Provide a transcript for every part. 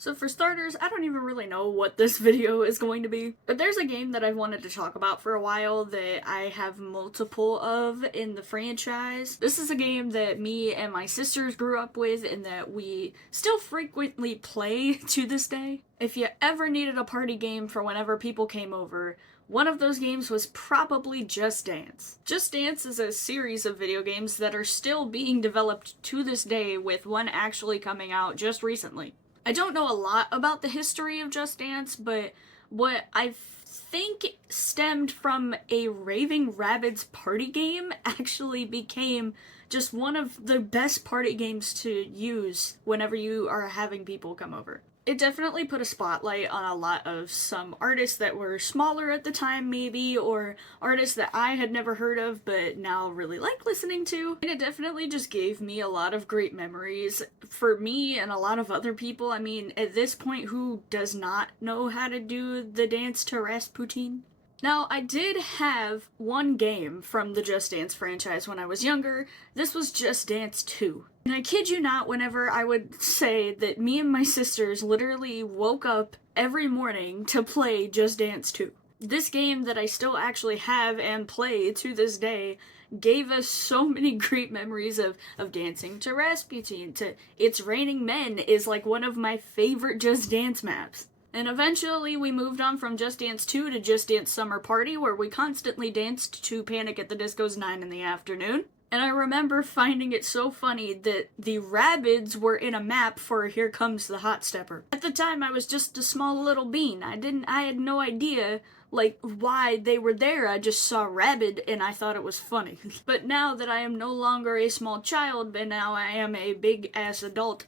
So for starters, I don't even really know what this video is going to be, but there's a game that I've wanted to talk about for a while that I have multiple of in the franchise. This is a game that me and my sisters grew up with and that we still frequently play to this day. If you ever needed a party game for whenever people came over, one of those games was probably Just Dance. Just Dance is a series of video games that are still being developed to this day, with one actually coming out just recently. I don't know a lot about the history of Just Dance, but what I think stemmed from a Raving Rabbids party game actually became just one of the best party games to use whenever you are having people come over. It definitely put a spotlight on a lot of some artists that were smaller at the time, maybe, or artists that I had never heard of but now really like listening to. And it definitely just gave me a lot of great memories for me and a lot of other people. I mean, at this point, who does not know how to do the dance to Rasputin? Now, I did have one game from the Just Dance franchise when I was younger. This was Just Dance 2. And I kid you not, whenever I would say that me and my sisters literally woke up every morning to play Just Dance 2. This game that I still actually have and play to this day gave us so many great memories of dancing to Rasputin, to It's Raining Men is like one of my favorite Just Dance maps. And eventually we moved on from Just Dance 2 to Just Dance Summer Party, where we constantly danced to Panic at the Disco's 9 in the afternoon. And I remember finding it so funny that the Rabbids were in a map for Here Comes the Hot Stepper. At the time, I was just a small little bean. I had no idea, like, why they were there. I just saw Rabbid and I thought it was funny. But now that I am no longer a small child, but now I am a big-ass adult,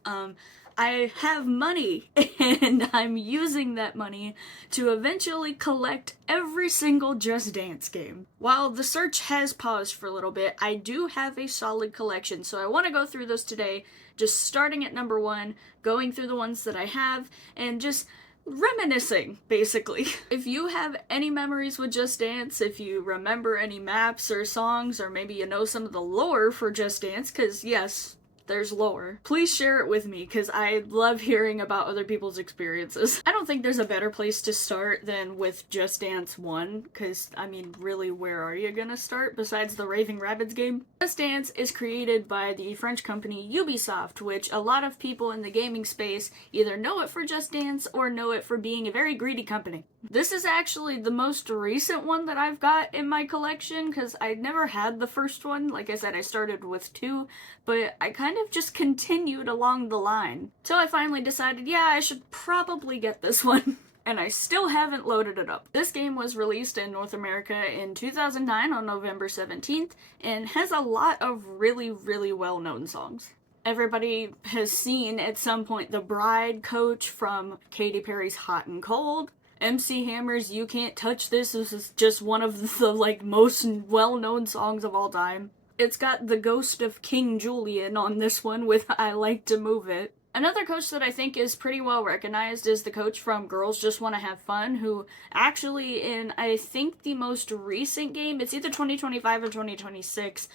I have money, and I'm using that money to eventually collect every single Just Dance game. While the search has paused for a little bit, I do have a solid collection, so I want to go through those today, just starting at number 1, going through the ones that I have, and just reminiscing, basically. If you have any memories with Just Dance, if you remember any maps or songs, or maybe you know some of the lore for Just Dance, because yes, there's lore, please share it with me, because I love hearing about other people's experiences. I don't think there's a better place to start than with Just Dance 1, because, I mean, really, where are you gonna start besides the Raving Rabbids game? Just Dance is created by the French company Ubisoft, which a lot of people in the gaming space either know it for Just Dance or know it for being a very greedy company. This is actually the most recent one that I've got in my collection, because I never had the first one. Like I said, I started with 2, but I kind of just continued along the line. So I finally decided, yeah, I should probably get this one. And I still haven't loaded it up. This game was released in North America in 2009 on November 17th, and has a lot of really, really well-known songs. Everybody has seen at some point the Bride coach from Katy Perry's Hot and Cold. MC Hammer's You Can't Touch This is just one of the, like, most well-known songs of all time. It's got the ghost of King Julian on this one with I Like to Move It. Another coach that I think is pretty well recognized is the coach from Girls Just Want to Have Fun, who actually in, I think, the most recent game, it's either 2025 or 2026,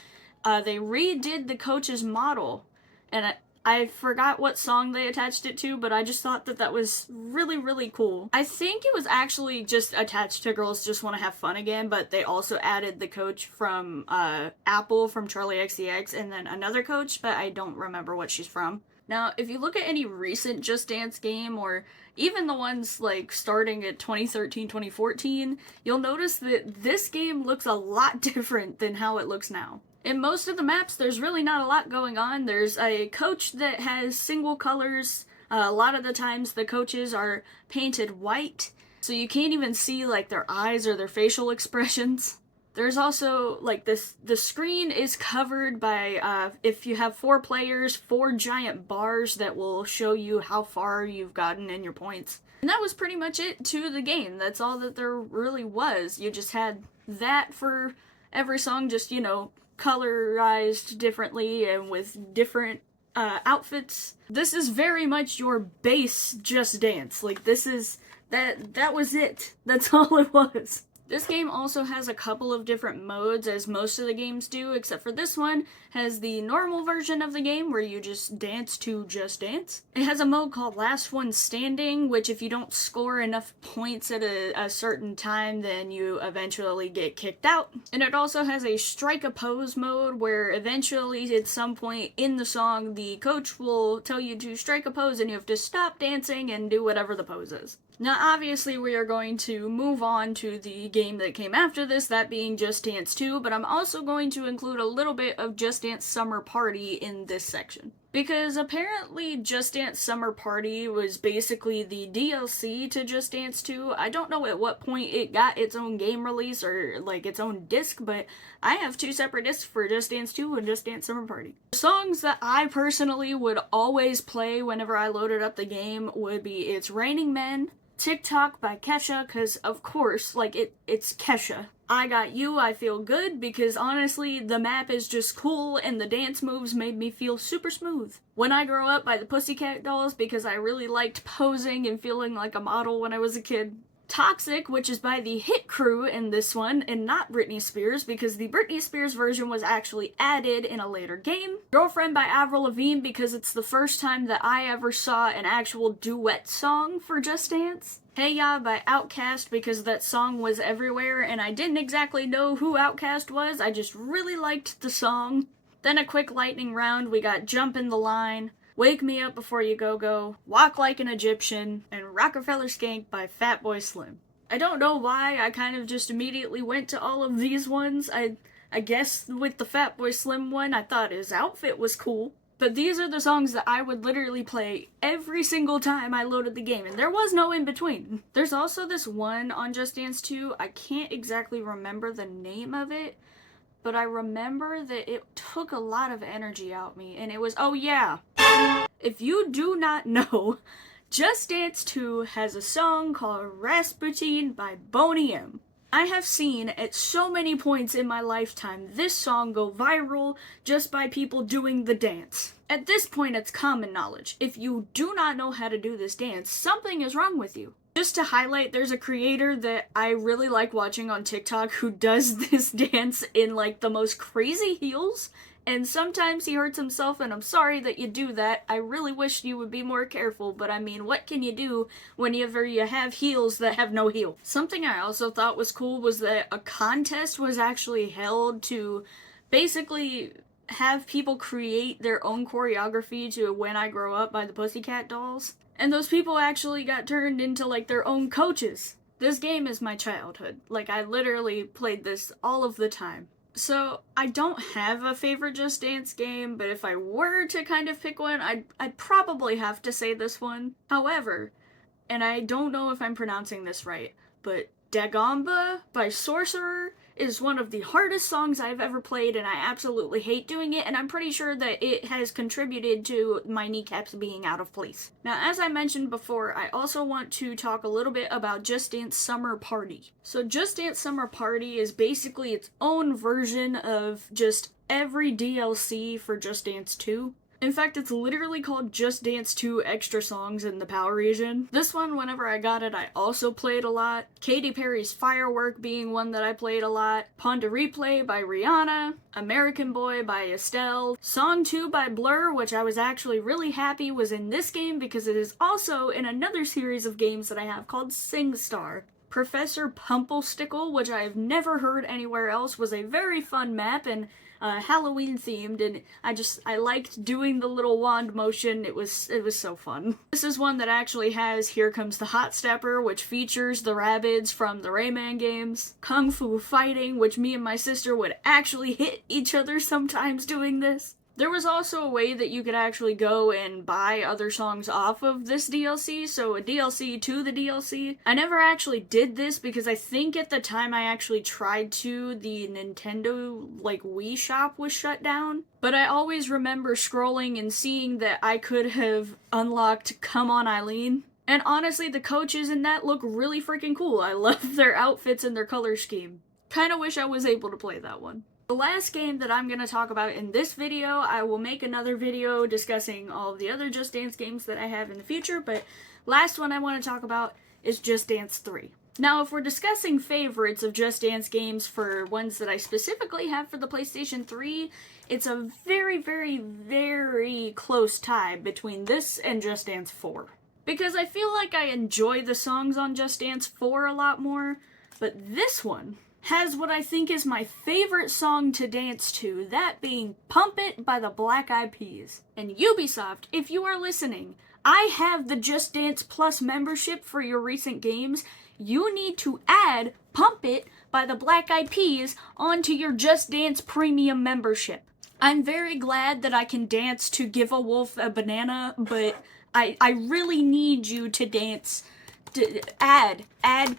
they redid the coach's model. And I forgot what song they attached it to, but I just thought that that was really, really cool. I think it was actually just attached to Girls Just Want to Have Fun again, but they also added the coach from Apple from Charlie XCX, and then another coach, but I don't remember what she's from. Now, if you look at any recent Just Dance game, or even the ones like starting at 2013, 2014, you'll notice that this game looks a lot different than how it looks now. In most of the maps, there's really not a lot going on. There's a coach that has single colors. A lot of the times the coaches are painted white, so you can't even see like their eyes or their facial expressions. There's also, like, the screen is covered by, if you have 4 players, 4 giant bars that will show you how far you've gotten in your points. And that was pretty much it to the game. That's all that there really was. You just had that for every song, just, you know, colorized differently and with different outfits. This is very much your base Just Dance. Like, this is, that was it. That's all it was. This game also has a couple of different modes, as most of the games do, except for this one has the normal version of the game where you just dance to Just Dance. It has a mode called Last One Standing, which if you don't score enough points at a certain time, then you eventually get kicked out. And it also has a Strike a Pose mode where eventually at some point in the song the coach will tell you to strike a pose and you have to stop dancing and do whatever the pose is. Now, obviously, we are going to move on to the game that came after this, that being Just Dance 2, but I'm also going to include a little bit of Just Dance Summer Party in this section. Because apparently Just Dance Summer Party was basically the DLC to Just Dance 2. I don't know at what point it got its own game release or like its own disc, but I have 2 separate discs for Just Dance 2 and Just Dance Summer Party. The songs that I personally would always play whenever I loaded up the game would be It's Raining Men, TikTok by Kesha, because of course, like, it's Kesha. I Got You, I Feel Good, because honestly, the map is just cool and the dance moves made me feel super smooth. When I Grow Up by the Pussycat Dolls, because I really liked posing and feeling like a model when I was a kid. Toxic, which is by the Hit Crew in this one, and not Britney Spears, because the Britney Spears version was actually added in a later game. Girlfriend by Avril Lavigne, because it's the first time that I ever saw an actual duet song for Just Dance. Hey Ya by Outkast, because that song was everywhere, and I didn't exactly know who Outkast was, I just really liked the song. Then a quick lightning round, we got Jump in the Line, Wake Me Up Before You Go Go, Walk Like an Egyptian, and Rockefeller Skank by Fatboy Slim. I don't know why I kind of just immediately went to all of these ones. I guess with the Fatboy Slim one, I thought his outfit was cool. But these are the songs that I would literally play every single time I loaded the game, and there was no in between. There's also this one on Just Dance 2, I can't exactly remember the name of it, but I remember that it took a lot of energy out of me, and it was, oh yeah! If you do not know, Just Dance 2 has a song called Rasputin by Boney M. I have seen at so many points in my lifetime this song go viral just by people doing the dance. At this point, it's common knowledge. If you do not know how to do this dance, something is wrong with you. Just to highlight, there's a creator that I really like watching on TikTok who does this dance in like the most crazy heels, and sometimes he hurts himself, and I'm sorry that you do that. I really wish you would be more careful, but I mean, what can you do whenever you have heels that have no heel? Something I also thought was cool was that a contest was actually held to basically have people create their own choreography to When I Grow Up by the Pussycat Dolls. And those people actually got turned into like their own coaches. This game is my childhood. Like, I literally played this all of the time. So, I don't have a favorite Just Dance game, but if I were to kind of pick one, I'd probably have to say this one. However, and I don't know if I'm pronouncing this right, but Dagomba by Sorcerer is one of the hardest songs I've ever played, and I absolutely hate doing it, and I'm pretty sure that it has contributed to my kneecaps being out of place. Now, as I mentioned before, I also want to talk a little bit about Just Dance Summer Party. So Just Dance Summer Party is basically its own version of just every DLC for Just Dance 2. In fact, it's literally called Just Dance 2 Extra Songs in the PAL region. This one, whenever I got it, I also played a lot. Katy Perry's Firework being one that I played a lot. Pon de Replay by Rihanna. American Boy by Estelle. Song 2 by Blur, which I was actually really happy was in this game because it is also in another series of games that I have called SingStar. Professor Pumplestickle, which I have never heard anywhere else, was a very fun map and Halloween themed, and I liked doing the little wand motion. It was so fun. This is one that actually has Here Comes the Hot Stepper, which features the Rabbids from the Rayman games. Kung Fu Fighting, which me and my sister would actually hit each other sometimes doing this. There was also a way that you could actually go and buy other songs off of this DLC, so a DLC to the DLC. I never actually did this because I think at the time I actually tried to, the Nintendo, Wii shop was shut down. But I always remember scrolling and seeing that I could have unlocked Come On Eileen. And honestly, the coaches in that look really freaking cool. I love their outfits and their color scheme. Kinda wish I was able to play that one. The last game that I'm going to talk about in this video, I will make another video discussing all of the other Just Dance games that I have in the future, but last one I want to talk about is Just Dance 3. Now, if we're discussing favorites of Just Dance games for ones that I specifically have for the PlayStation 3, it's a very, very, very close tie between this and Just Dance 4. Because I feel like I enjoy the songs on Just Dance 4 a lot more, but this one has what I think is my favorite song to dance to, that being Pump It by the Black Eyed Peas. And Ubisoft, if you are listening, I have the Just Dance Plus membership for your recent games. You need to add Pump It by the Black Eyed Peas onto your Just Dance Premium membership. I'm very glad that I can dance to Give a Wolf a Banana, but I really need you to dance. Add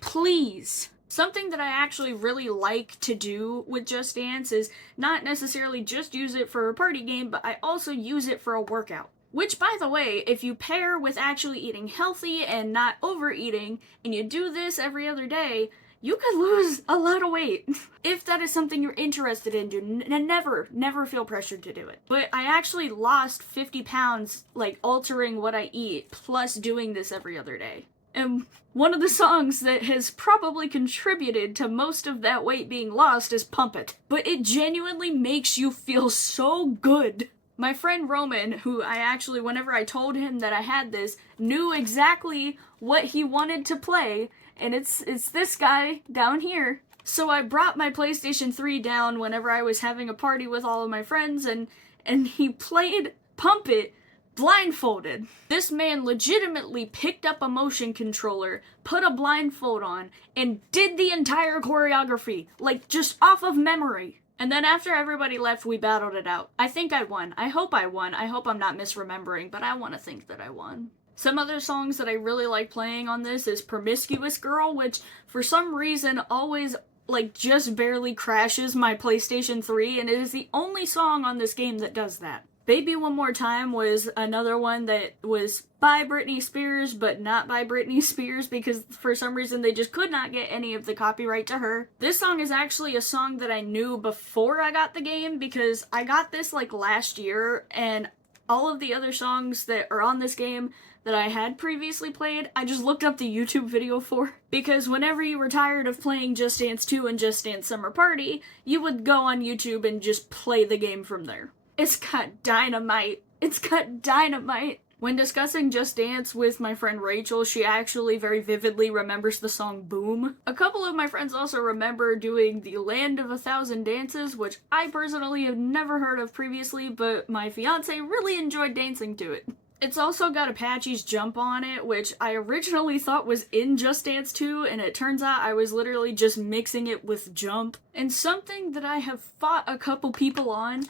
please. Something that I actually really like to do with Just Dance is not necessarily just use it for a party game, but I also use it for a workout. Which, by the way, if you pair with actually eating healthy and not overeating, and you do this every other day, you could lose a lot of weight. If that is something you're interested in, never feel pressured to do it. But I actually lost 50 pounds, like, altering what I eat, plus doing this every other day. And one of the songs that has probably contributed to most of that weight being lost is Pump It. But it genuinely makes you feel so good. My friend Roman, who I actually, whenever I told him that I had this, knew exactly what he wanted to play, and it's this guy down here. So I brought my PlayStation 3 down whenever I was having a party with all of my friends, and he played Pump It blindfolded. This man legitimately picked up a motion controller, put a blindfold on, and did the entire choreography, like just off of memory. And then after everybody left, we battled it out. I think I won. I hope I won. I hope I'm not misremembering, but I want to think that I won. Some other songs that I really like playing on this is Promiscuous Girl, which for some reason always like just barely crashes my PlayStation 3, and it is the only song on this game that does that. Baby One More Time was another one that was by Britney Spears, but not by Britney Spears because for some reason they just could not get any of the copyright to her. This song is actually a song that I knew before I got the game because I got this like last year, and all of the other songs that are on this game that I had previously played, I just looked up the YouTube video for. Because whenever you were tired of playing Just Dance 2 and Just Dance Summer Party, you would go on YouTube and just play the game from there. It's got dynamite. It's got dynamite. When discussing Just Dance with my friend Rachel, she actually very vividly remembers the song Boom. A couple of my friends also remember doing the Land of a Thousand Dances, which I personally have never heard of previously, but my fiance really enjoyed dancing to it. It's also got Apache's Jump on it, which I originally thought was in Just Dance 2, and it turns out I was literally just mixing it with Jump. And something that I have fought a couple people on,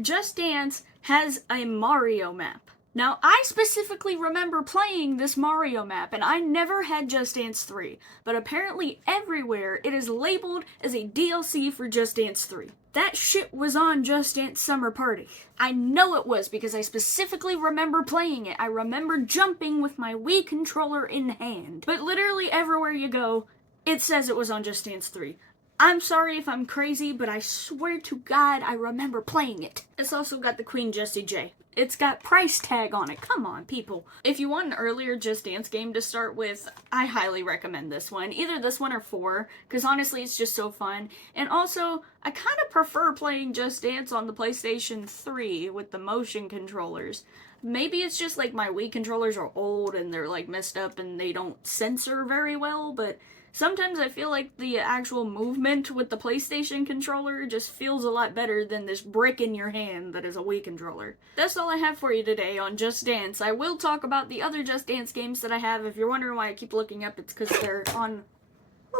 Just Dance has a Mario map. Now, I specifically remember playing this Mario map, and I never had Just Dance 3, but apparently everywhere it is labeled as a DLC for Just Dance 3. That shit was on Just Dance Summer Party. I know it was because I specifically remember playing it. I remember jumping with my Wii controller in hand. But literally everywhere you go, it says it was on Just Dance 3. I'm sorry if I'm crazy, but I swear to God I remember playing it. It's also got the Queen Jessie J. It's got price tag on it. Come on, people. If you want an earlier Just Dance game to start with, I highly recommend this one. Either this one or 4, because honestly it's just so fun. And also, I kind of prefer playing Just Dance on the PlayStation 3 with the motion controllers. Maybe it's just like my Wii controllers are old and they're like messed up and they don't censor very well, but sometimes I feel like the actual movement with the PlayStation controller just feels a lot better than this brick in your hand that is a Wii controller. That's all I have for you today on Just Dance. I will talk about the other Just Dance games that I have. If you're wondering why I keep looking up, it's because they're on...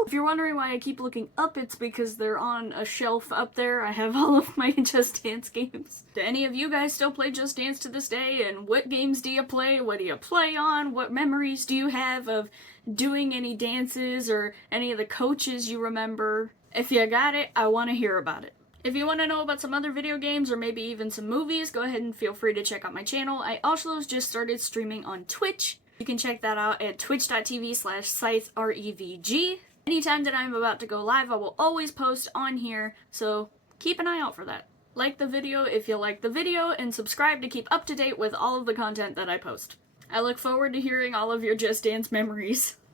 If you're wondering why I keep looking up, it's because they're on a shelf up there. I have all of my Just Dance games. Do any of you guys still play Just Dance to this day? And what games do you play? What do you play on? What memories do you have of doing any dances or any of the coaches you remember? If you got it, I want to hear about it. If you want to know about some other video games or maybe even some movies, go ahead and feel free to check out my channel. I also just started streaming on Twitch. You can check that out at twitch.tv/ScytheREVG. Anytime that I'm about to go live, I will always post on here, so keep an eye out for that. Like the video if you like the video, and subscribe to keep up to date with all of the content that I post. I look forward to hearing all of your Just Dance memories.